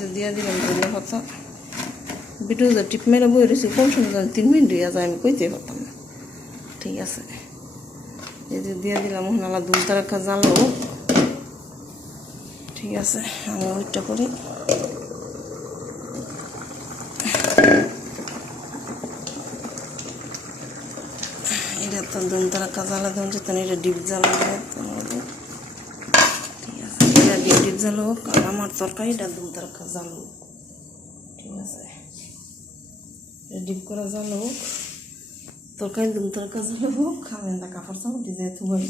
যে দিয়ে দিলাম ধনিয়া পাতা। ভিডিও যে টিপ মেরে বই রয়েছে কোন সময় জানি 3 মিনিট হয়ে যায় আমি কইতে পারতাম না। ঠিক আছে, এই যে দিয়ে দিলাম নালা দুল তারাকা জ্বালো। ঠিক আছে, আমি ওইটা করি। এটা তো দুল তারাকা জ্বালা দেন যেত না, এটা ডিপ জ্বালা দেয়। ঠিক আছে, এটা ডিপ জ্বালো হোক আর আমার তরকারি এটা দুল তারাকা জ্বালো। ঠিক আছে, এটা ডিপ করা জ্বালো হোক, তরকারি দুল তারাকা জ্বালো হোক। আমি এটা কাপড় চাপড় দিয়ে থুবাই।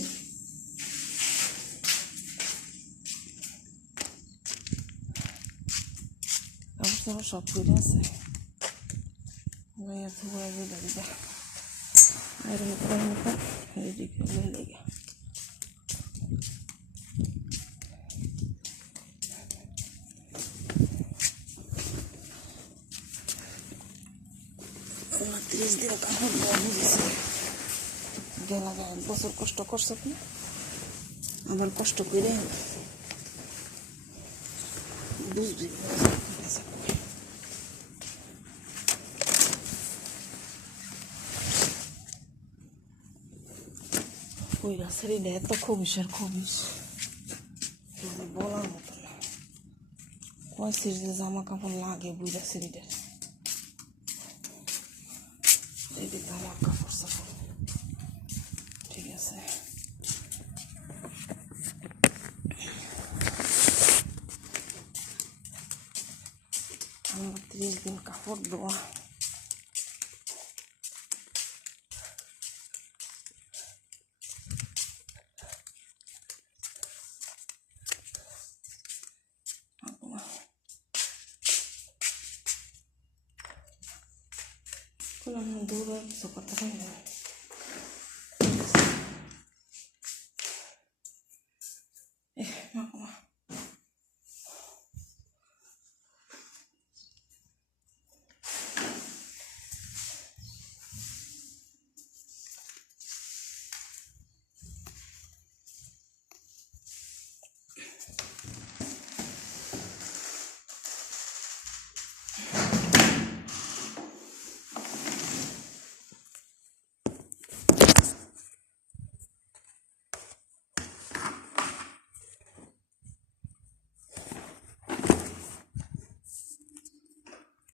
কাপড় চাপড় সব করে আছে থুবাই দিবা আয়রন করার মতো রেডি করে লেগে। আমার 30 দিন কাপড় দেওয়া হয়েছে। গেলা যায় 1 বছর কষ্ট করছ না, আবার কষ্ট করে বুঝবি। কইরা শরীরে এত খবিসের খবিস বলার মতো না। কয় সিরিজে জামা কাপড় লাগে বুঝা শরীরে, এদিকে আমার কাপড় চাপড়। ঠিক আছে, আমার 30 দিন কাপড় ধোয়া। আমি দূরে কিছু করতে পারি না।